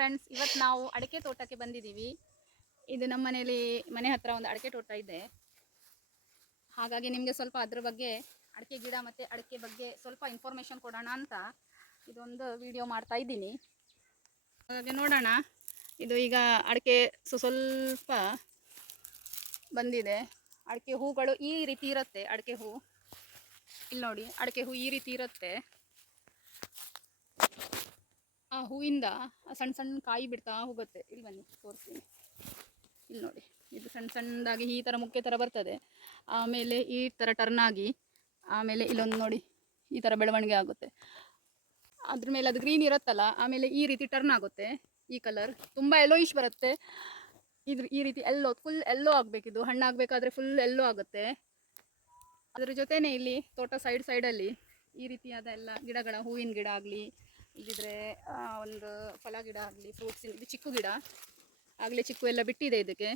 Friends ಇವತ್ತು ನಾವು ಅಡಿಕೆ ತೋಟಕ್ಕೆ ಬಂದಿದ್ದೀವಿ. ಇದು ನಮ್ಮ ಮನೇಲಿ ಮನೆ ಹತ್ರ ಒಂದು ಅಡಿಕೆ ತೋಟ ಇದೆ. ಹಾಗಾಗಿ ನಿಮಗೆ ಸ್ವಲ್ಪ ಅದ್ರ ಬಗ್ಗೆ ಅಡಿಕೆ ಗಿಡ ಮತ್ತು ಅಡಿಕೆ ಬಗ್ಗೆ ಸ್ವಲ್ಪ ಇನ್ಫಾರ್ಮೇಷನ್ ಕೊಡೋಣ ಅಂತ ಇದೊಂದು ವಿಡಿಯೋ ಮಾಡ್ತಾ ಇದ್ದೀನಿ. ಹಾಗಾಗಿ ನೋಡೋಣ. ಇದು ಈಗ ಅಡಿಕೆ ಸ್ವ- ಸ್ವಲ್ಪ ಬಂದಿದೆ. ಅಡಿಕೆ ಹೂಗಳು ಈ ರೀತಿ ಇರುತ್ತೆ, ಅಡಿಕೆ ಹೂ. ಇಲ್ಲಿ ನೋಡಿ, ಅಡಿಕೆ ಹೂ ಈ ರೀತಿ ಇರುತ್ತೆ. ಆ ಹೂವಿಂದ ಸಣ್ಣ ಸಣ್ಣ ಕಾಯಿ ಬಿಡ್ತಾ ಹೋಗುತ್ತೆ. ಇಲ್ಲಿ ಬನ್ನಿ, ತೋರಿಸ್ತೀನಿ. ಇಲ್ಲಿ ನೋಡಿ, ಇದು ಸಣ್ಣ ಸಣ್ಣದಾಗಿ ಈ ಥರ ಮುಖ್ಯ ಥರ ಬರ್ತದೆ. ಆಮೇಲೆ ಈ ಥರ ಟರ್ನ್ ಆಗಿ, ಆಮೇಲೆ ಇಲ್ಲೊಂದು ನೋಡಿ, ಈ ಥರ ಬೆಳವಣಿಗೆ ಆಗುತ್ತೆ. ಅದ್ರ ಮೇಲೆ ಅದು ಗ್ರೀನ್ ಇರುತ್ತಲ್ಲ, ಆಮೇಲೆ ಈ ರೀತಿ ಟರ್ನ್ ಆಗುತ್ತೆ, ಈ ಕಲರ್ ತುಂಬ ಎಲ್ಲೋಯಿಶ್ ಬರುತ್ತೆ. ಇದ್ರ ಈ ರೀತಿ ಎಲ್ಲೋ ಫುಲ್ ಎಲ್ಲೋ ಆಗಬೇಕಿದು ಹಣ್ಣಾಗಬೇಕಾದ್ರೆ ಫುಲ್ ಎಲ್ಲೋ ಆಗುತ್ತೆ. ಅದ್ರ ಜೊತೆನೇ ಇಲ್ಲಿ ತೋಟ ಸೈಡ್ ಸೈಡಲ್ಲಿ ಈ ರೀತಿಯಾದ ಎಲ್ಲ ಗಿಡಗಳ, ಹೂವಿನ ಗಿಡ ಆಗಲಿ ಇಲ್ಲಿದ್ರೆ ಒಂದು ಫಲ ಗಿಡ ಆಗಲಿ ಫ್ರೂಟ್ಸ್ ಇದು ಚಿಕ್ಕು ಗಿಡ. ಆಗಲೇ ಚಿಕ್ಕು ಎಲ್ಲ ಬಿಟ್ಟಿದೆ ಇದಕ್ಕೆ.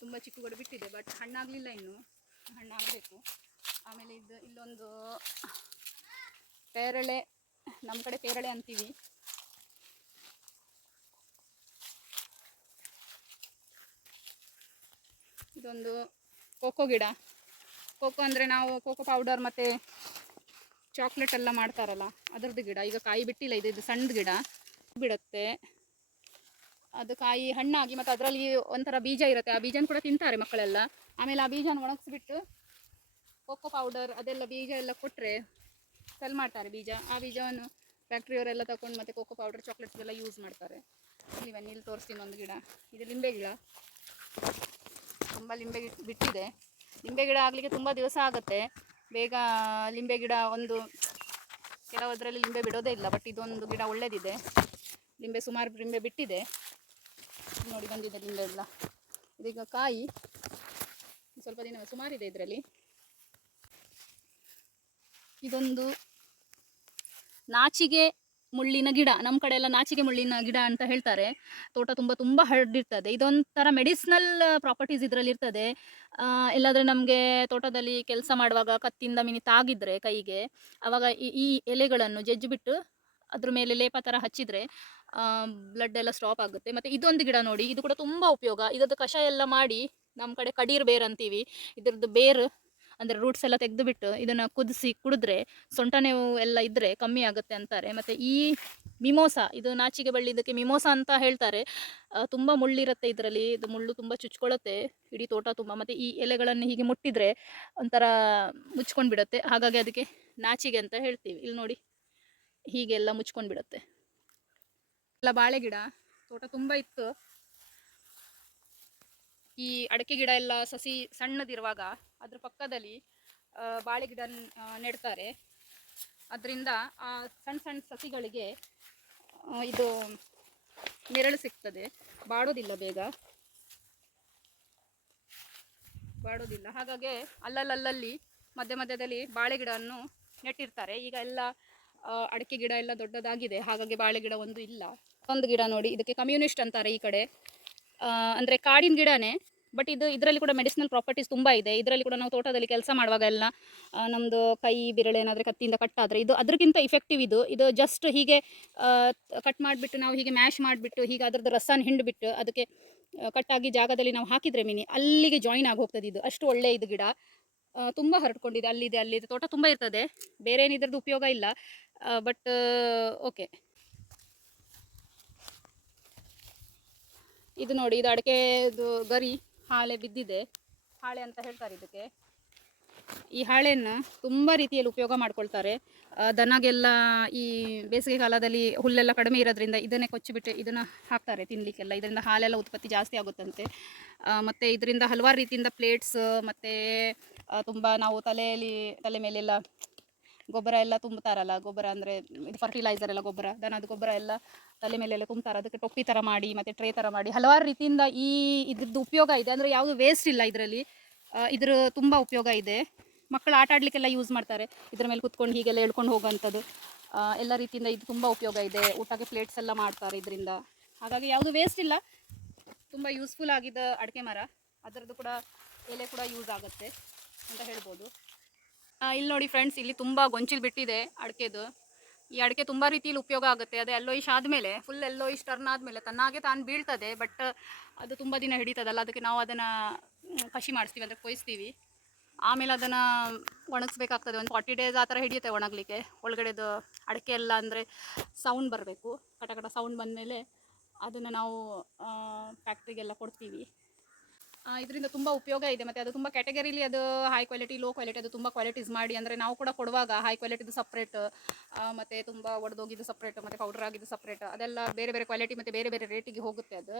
ತುಂಬ ಚಿಕ್ಕುಗಳು ಬಿಟ್ಟಿದೆ ಬಟ್ ಹಣ್ಣಾಗಲಿಲ್ಲ ಇನ್ನು. ಹಣ್ಣಾಗಬೇಕು ಆಮೇಲೆ ಇದು ಇಲ್ಲೊಂದು ಪೇರಳೆ. ನಮ್ಮ ಕಡೆ ಪೇರಳೆ ಅಂತೀವಿ. ಇದೊಂದು ಕೋಕೋ ಗಿಡ. ಕೋಕೋ ಅಂದರೆ ನಾವು ಕೋಕೋ ಪೌಡರ್ ಮತ್ತು ಚಾಕ್ಲೇಟ್ ಎಲ್ಲ ಮಾಡ್ತಾರಲ್ಲ, ಅದರದ್ದು ಗಿಡ. ಈಗ ಕಾಯಿ ಬಿಟ್ಟಿಲ್ಲ, ಇದು ಇದು ಸಣ್ಣದು ಗಿಡ. ಬಿಡುತ್ತೆ. ಅದು ಕಾಯಿ ಹಣ್ಣಾಗಿ, ಮತ್ತು ಅದರಲ್ಲಿ ಒಂಥರ ಬೀಜ ಇರುತ್ತೆ. ಆ ಬೀಜನ ಕೂಡ ತಿಂತಾರೆ ಮಕ್ಕಳೆಲ್ಲ. ಆಮೇಲೆ ಆ ಬೀಜನ ಒಣಗಿಸ್ಬಿಟ್ಟು ಕೋಕೋ ಪೌಡರ್ ಅದೆಲ್ಲ ಬೀಜ ಎಲ್ಲ ಕೊಟ್ಟರೆ ಸೆಲ್ ಮಾಡ್ತಾರೆ ಬೀಜ. ಆ ಬೀಜವನ್ನು ಫ್ಯಾಕ್ಟ್ರಿಯವರೆಲ್ಲ ತಗೊಂಡು ಮತ್ತೆ ಕೋಕೋ ಪೌಡರ್ ಚಾಕ್ಲೇಟ್ಸ್ಗೆಲ್ಲ ಯೂಸ್ ಮಾಡ್ತಾರೆ. ಇಲ್ಲಿ ಬನ್ನಿ ಇಲ್ಲಿ ತೋರಿಸ್ತೀನಿ ಒಂದು ಗಿಡ. ಇದು ಲಿಂಬೆ ಗಿಡ. ತುಂಬ ಲಿಂಬೆ ಬಿಟ್ಟಿದೆ. ಲಿಂಬೆ ಗಿಡ ಆಗಲಿಕ್ಕೆ ತುಂಬ ದಿವಸ ಆಗುತ್ತೆ. ಬೇಗ ಲಿಂಬೆ ಗಿಡ ಒಂದು ಕೆಲವದರಲ್ಲಿ ಲಿಂಬೆ ಬಿಡೋದೇ ಇಲ್ಲ ಬಟ್ ಇದೊಂದು ಗಿಡ ಒಳ್ಳೆದಿದೆ. ಲಿಂಬೆ ಸುಮಾರು ಲಿಂಬೆ ಬಿಟ್ಟಿದೆ. ನೋಡಿ ಬಂದಿದೆ ಲಿಂಬೆ ಎಲ್ಲ. ಇದೀಗ ಕಾಯಿ ಸ್ವಲ್ಪ ದಿನ ಸುಮಾರಿದೆ ಇದರಲ್ಲಿ. ಇದೊಂದು ನಾಚಿಗೆ ಮುಳ್ಳಿನ ಗಿಡ ನಮ್ಮ ಕಡೆ ಎಲ್ಲ ನಾಚಿಗೆ ಮುಳ್ಳಿನ ಗಿಡ ಅಂತ ಹೇಳ್ತಾರೆ. ತೋಟ ತುಂಬ ತುಂಬ ಹರಡಿರ್ತದೆ ಇದೊಂಥರ ಮೆಡಿಸಿನಲ್ ಪ್ರಾಪರ್ಟೀಸ್ ಇದರಲ್ಲಿ ಇರ್ತದೆ. ನಮಗೆ ತೋಟದಲ್ಲಿ ಕೆಲಸ ಮಾಡುವಾಗ ಕತ್ತಿಂದ ಮಿನಿ ತಾಗಿದ್ರೆ ಕೈಗೆ ಆವಾಗ ಈ ಎಲೆಗಳನ್ನು ಜಜ್ಜಿ ಬಿಟ್ಟು ಅದ್ರ ಮೇಲೆ ಲೇಪ ಥರ ಹಚ್ಚಿದ್ರೆ ಬ್ಲಡ್ ಎಲ್ಲ ಸ್ಟಾಪ್ ಆಗುತ್ತೆ. ಮತ್ತು ಇದೊಂದು ಗಿಡ ನೋಡಿ, ಇದು ಕೂಡ ತುಂಬ ಉಪಯೋಗ. ಇದರದ್ದು ಕಷಾಯ ಎಲ್ಲ ಮಾಡಿ ನಮ್ಮ ಕಡೆ ಕಡೀರ್ ಬೇರ್ ಅಂತೀವಿ. ಇದ್ರದ್ದು ಬೇರು ಅಂದರೆ ರೂಟ್ಸ್ ಎಲ್ಲ ತೆಗೆದುಬಿಟ್ಟು ಇದನ್ನು ಕುದಿಸಿ, ಕುಡಿದ್ರೆ ಸೊಂಟ ನೋವು ಎಲ್ಲ ಇದ್ದರೆ ಕಮ್ಮಿ ಆಗುತ್ತೆ ಅಂತಾರೆ. ಮತ್ತು ಈ ಮಿಮೋಸ ಇದು ನಾಚಿಗೆ ಬಳ್ಳಿ ಇದಕ್ಕೆ ಮಿಮೋಸ ಅಂತ ಹೇಳ್ತಾರೆ. ತುಂಬಾ ಮುಳ್ಳಿರುತ್ತೆ ಇದರಲ್ಲಿ. ಇದು ಮುಳ್ಳು ತುಂಬ ಚುಚ್ಕೊಳ್ಳುತ್ತೆ ಇಡೀ ತೋಟ ತುಂಬ. ಮತ್ತು ಈ ಎಲೆಗಳನ್ನು ಹೀಗೆ ಮುಟ್ಟಿದ್ರೆ ಒಂಥರ ಮುಚ್ಕೊಂಡು ಬಿಡುತ್ತೆ ಹಾಗಾಗಿ ಅದಕ್ಕೆ ನಾಚಿಗೆ ಅಂತ ಹೇಳ್ತೀವಿ. ಇಲ್ಲಿ ನೋಡಿ ಹೀಗೆಲ್ಲ ಮುಚ್ಕೊಂಡು ಬಿಡುತ್ತೆ ಎಲ್ಲ ಬಾಳೆ ಗಿಡ, ತೋಟ ತುಂಬ ಇತ್ತು. ಈ ಅಡಿಕೆ ಗಿಡ ಎಲ್ಲ ಸಸಿ ಸಣ್ಣದಿರುವಾಗ ಅದ್ರ ಪಕ್ಕದಲ್ಲಿ ಬಾಳೆ ಗಿಡ ನೆಡ್ತಾರೆ. ಅದರಿಂದ ಆ ಸಣ್ಣ ಸಣ್ಣ ಸಸಿಗಳಿಗೆ ಇದು ನೆರಳು ಸಿಗ್ತದೆ. ಬಾಡೋದಿಲ್ಲ ಬೇಗ. ಬಾಡೋದಿಲ್ಲ. ಹಾಗಾಗಿ ಅಲ್ಲಲ್ಲಲ್ಲಿ ಮಧ್ಯ ಮಧ್ಯದಲ್ಲಿ ಬಾಳೆ ಗಿಡವನ್ನು ನೆಟ್ಟಿರ್ತಾರೆ. ಈಗ ಎಲ್ಲ ಅಡಿಕೆ ಗಿಡ ಎಲ್ಲ ದೊಡ್ಡದಾಗಿದೆ. ಹಾಗಾಗಿ ಬಾಳೆ ಗಿಡ ಒಂದು ಇಲ್ಲ. ಒಂದು ಗಿಡ ನೋಡಿ, ಇದಕ್ಕೆ ಕಮ್ಯುನಿಸ್ಟ್ ಅಂತಾರೆ ಈ ಕಡೆ. ಅಂದ್ರೆ ಕಾಡಿನ ಗಿಡನೇ ಬಟ್ ಇದು ಇದರಲ್ಲಿ ಕೂಡ ಮೆಡಿಸಿನಲ್ ಪ್ರಾಪರ್ಟೀಸ್ ತುಂಬ ಇದೆ. ಇದರಲ್ಲಿ ಕೂಡ ನಾವು ತೋಟದಲ್ಲಿ ಕೆಲಸ ಮಾಡುವಾಗ ಎಲ್ಲ ನಮ್ಮದು ಕೈ, ಬಿರಳೆ ಏನಾದರೆ ಕತ್ತಿಯಿಂದ ಕಟ್ ಆದರೆ ಇದು ಅದಕ್ಕಿಂತ ಇಫೆಕ್ಟಿವ್ ಇದು. ಇದು ಜಸ್ಟ್ ಹೀಗೆ ಕಟ್ ಮಾಡಿಬಿಟ್ಟು ನಾವು ಹೀಗೆ ಮ್ಯಾಶ್ ಮಾಡಿಬಿಟ್ಟು, ಹೀಗೆ ಅದರದ್ದು ರಸಾನ ಹಿಂಡಿಬಿಟ್ಟು ಅದಕ್ಕೆ ಕಟ್ಟಾಗಿ ಜಾಗದಲ್ಲಿ ನಾವು ಹಾಕಿದರೆ ಮಿನಿ ಅಲ್ಲಿಗೆ ಜಾಯಿನ್ ಆಗಿ ಹೋಗ್ತದೆ ಇದು. ಅಷ್ಟು ಒಳ್ಳೆ ಇದು ಗಿಡ. ತುಂಬ ಹರಡ್ಕೊಂಡಿದೆ. ಅಲ್ಲಿದೆ ಅಲ್ಲಿದೆ ತೋಟ ತುಂಬ ಇರ್ತದೆ. ಬೇರೆ ಏನಿದ್ರದ್ದು ಉಪಯೋಗ ಇಲ್ಲ. ಬಟ್ ಓಕೆ ಇದು ನೋಡಿ, ಇದು ಅಡಿಕೆದು ಗರಿ. ಹಾಳೆ ಬಿದ್ದಿದೆ. ಹಾಳೆ ಅಂತ ಹೇಳ್ತಾರೆ ಇದಕ್ಕೆ. ಈ ಹಾಳೆಯನ್ನು ತುಂಬ ರೀತಿಯಲ್ಲಿ ಉಪಯೋಗ ಮಾಡ್ಕೊಳ್ತಾರೆ. ದನಗೆಲ್ಲ ಈ ಬೇಸಿಗೆ ಕಾಲದಲ್ಲಿ ಹುಲ್ಲೆಲ್ಲ ಕಡಿಮೆ ಇರೋದ್ರಿಂದ ಇದನ್ನೇ ಕೊಚ್ಚಿಬಿಟ್ಟು ಇದನ್ನು ಹಾಕ್ತಾರೆ ತಿನ್ನಲಿಕ್ಕೆಲ್ಲ ಇದರಿಂದ ಹಾಲೆಲ್ಲ ಉತ್ಪತ್ತಿ ಜಾಸ್ತಿ ಆಗುತ್ತಂತೆ. ಮತ್ತು ಇದರಿಂದ ಹಲವಾರು ರೀತಿಯಿಂದ ಪ್ಲೇಟ್ಸ್ ಮತ್ತು ತುಂಬ ನಾವು ತಲೆಯಲ್ಲಿ, ತಲೆ ಮೇಲೆಲ್ಲ ಗೊಬ್ಬರ ಎಲ್ಲ ತುಂಬುತ್ತಾರಲ್ಲ ಗೊಬ್ಬರ ಅಂದರೆ ಇದು ಫರ್ಟಿಲೈಸರ್ ಎಲ್ಲ ಗೊಬ್ಬರ ದನದ ಗೊಬ್ಬರ ಎಲ್ಲ ತಲೆ ಮೇಲೆಲ್ಲ ತುಂಬ್ತಾರೆ, ಅದಕ್ಕೆ ಟೊಪ್ಪಿ ಥರ ಮಾಡಿ, ಮತ್ತು ಟ್ರೇ ಥರ ಮಾಡಿ, ಹಲವಾರು ರೀತಿಯಿಂದ ಈ ಇದ್ರದ್ದು ಉಪಯೋಗ ಇದೆ. ಅಂದರೆ ಯಾವುದು ವೇಸ್ಟ್ ಇಲ್ಲ ಇದರಲ್ಲಿ. ಇದ್ರ ತುಂಬ ಉಪಯೋಗ ಇದೆ. ಮಕ್ಕಳು ಆಟ ಆಡಲಿಕ್ಕೆಲ್ಲ ಯೂಸ್ ಮಾಡ್ತಾರೆ. ಇದ್ರ ಮೇಲೆ ಕುತ್ಕೊಂಡು ಹೀಗೆಲ್ಲ ಹೇಳ್ಕೊಂಡು ಹೋಗೋವಂಥದ್ದು. ಎಲ್ಲ ರೀತಿಯಿಂದ ಇದು ತುಂಬ ಉಪಯೋಗ ಇದೆ. ಊಟಕ್ಕೆ ಪ್ಲೇಟ್ಸ್ ಎಲ್ಲ ಮಾಡ್ತಾರೆ ಇದರಿಂದ. ಹಾಗಾಗಿ ಯಾವುದು ವೇಸ್ಟ್ ಇಲ್ಲ. ತುಂಬ ಯೂಸ್ಫುಲ್ ಆಗಿದ್ದ ಅಡಿಕೆ ಮರ. ಅದರದ್ದು ಕೂಡ ಎಲೆ ಕೂಡ ಯೂಸ್ ಆಗುತ್ತೆ ಅಂತ ಹೇಳ್ಬೋದು. ಇಲ್ಲಿ ನೋಡಿ ಫ್ರೆಂಡ್ಸ್ ಇಲ್ಲಿ ತುಂಬ ಗೊಂಚಿಲ್ ಬಿಟ್ಟಿದೆ ಅಡಿಕೆದು. ಈ ಅಡಿಕೆ ತುಂಬ ರೀತಿಯಲ್ಲಿ ಉಪಯೋಗ ಆಗುತ್ತೆ. ಅದು ಎಲ್ಲೋಯಿಶ್ ಆದಮೇಲೆ ಫುಲ್ ಎಲ್ಲೋಯಿಶ್ ಟರ್ನ್ ಆದಮೇಲೆ ತನ್ನಾಗೆ ತಾನು ಬೀಳ್ತದೆ ಬಟ್ ಅದು ತುಂಬ ದಿನ ಹಿಡಿತದಲ್ಲ, ಅದಕ್ಕೆ ನಾವು ಅದನ್ನು ಕಸಿ ಮಾಡಿಸ್ತೀವಿ ಅಂದರೆ ಕೊಯ್ಸ್ತೀವಿ. ಆಮೇಲೆ ಅದನ್ನು ಒಣಗಿಸ್ಬೇಕಾಗ್ತದೆ, ಒಂದು ಫಾರ್ಟಿ ಡೇಸ್ ಆ ಥರ ಹಿಡಿಯುತ್ತೆ ಒಣಗಲಿಕ್ಕೆ. ಒಳಗಡೆದು ಅಡಿಕೆ ಎಲ್ಲ ಅಂದರೆ ಸೌಂಡ್ ಬರಬೇಕು. ಕಟ ಕಟ ಸೌಂಡ್ ಬಂದಮೇಲೆ ಅದನ್ನು ನಾವು ಫ್ಯಾಕ್ಟ್ರಿಗೆಲ್ಲ ಕೊಡ್ತೀವಿ. ಇದರಿಂದ ತುಂಬ ಉಪಯೋಗ ಇದೆ. ಮತ್ತು ಅದು ತುಂಬ ಕ್ಯಾಟಗರಿಲಿ ಅದು ಹೈ ಕ್ವಾಲಿಟಿ ಲೋ ಕ್ವಾಲಿಟಿ ಅದು ತುಂಬ ಕ್ವಾಲಿಟೀಸ್ ಮಾಡಿ ಅಂದರೆ ನಾವು ಕೂಡ ಕೊಡುವಾಗ ಹೈ ಕ್ವಾಲಿಟಿದು ಸಪ್ರೇಟ್ ಮತ್ತು ತುಂಬ ಒಡೆದೋಗಿದ್ದು ಸಪ್ರೇಟ್ ಮತ್ತು ಪೌಡರ್ ಆಗಿದ್ದು ಸಪ್ರೇಟ್ ಅದೆಲ್ಲ ಬೇರೆ ಬೇರೆ ಕ್ವಾಲಿಟಿ ಮತ್ತು ಬೇರೆ ಬೇರೆ ರೇಟಿಗೆ ಹೋಗುತ್ತೆ ಅದು.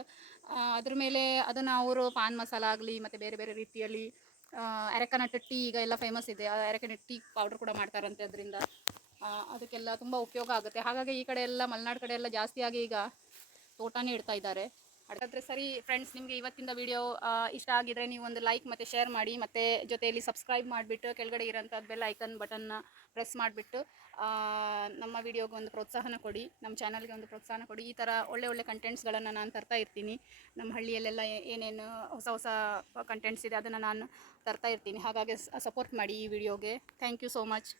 ಅದ್ರ ಮೇಲೆ ಅದನ್ನು ಅವರು ಪಾನ್ ಮಸಾಲ ಆಗಲಿ, ಮತ್ತು ಬೇರೆ ಬೇರೆ ರೀತಿಯಲ್ಲಿ ಅರೆಕನಟ್ ಟೀ ಈಗ ಎಲ್ಲ ಫೇಮಸ್ ಇದೆ. ಅರೆಕನಟ್ ಟೀ ಪೌಡರ್ ಕೂಡ ಮಾಡ್ತಾರಂತೆ ಅದರಿಂದ. ಅದಕ್ಕೆಲ್ಲ ತುಂಬ ಉಪಯೋಗ ಆಗುತ್ತೆ. ಹಾಗಾಗಿ ಈ ಕಡೆ ಎಲ್ಲ ಮಲೆನಾಡು ಕಡೆ ಎಲ್ಲ ಜಾಸ್ತಿಯಾಗಿ ಈಗ ತೋಟನೇ ಇಡ್ತಾ ಇದ್ದಾರೆ. ಹಾಗಾದರೆ ಸರಿ ಫ್ರೆಂಡ್ಸ್ ನಿಮಗೆ ಇವತ್ತಿನ ವಿಡಿಯೋ ಇಷ್ಟ ಆಗಿದ್ರೆ ನೀವು ಒಂದು ಲೈಕ್ ಮತ್ತು ಶೇರ್ ಮಾಡಿ, ಮತ್ತು ಜೊತೆಯಲ್ಲಿ ಸಬ್ಸ್ಕ್ರೈಬ್ ಮಾಡಿಬಿಟ್ಟು ಕೆಳಗಡೆ ಇರೋಂಥ ಬೆಲ್ ಐಕನ್ ಬಟನ್ನ ಪ್ರೆಸ್ ಮಾಡಿಬಿಟ್ಟು ನಮ್ಮ ವಿಡಿಯೋಗೆ ಒಂದು ಪ್ರೋತ್ಸಾಹನ ಕೊಡಿ, ನಮ್ಮ ಚಾನಲ್ಗೆ ಒಂದು ಪ್ರೋತ್ಸಾಹನ ಕೊಡಿ. ಈ ಥರ ಒಳ್ಳೆ ಒಳ್ಳೆ ಕಂಟೆಂಟ್ಸ್ಗಳನ್ನು ನಾನು ತರ್ತಾ ಇರ್ತೀನಿ. ನಮ್ಮ ಹಳ್ಳಿಯಲ್ಲೆಲ್ಲ ಏನೇನು ಹೊಸ ಹೊಸ ಕಂಟೆಂಟ್ಸ್ ಇದೆ ಅದನ್ನು ನಾನು ತರ್ತಾ ಇರ್ತೀನಿ. ಹಾಗಾಗಿ ಸಪೋರ್ಟ್ ಮಾಡಿ ಈ ವಿಡಿಯೋಗೆ ಥ್ಯಾಂಕ್ ಯು ಸೋ ಮಚ್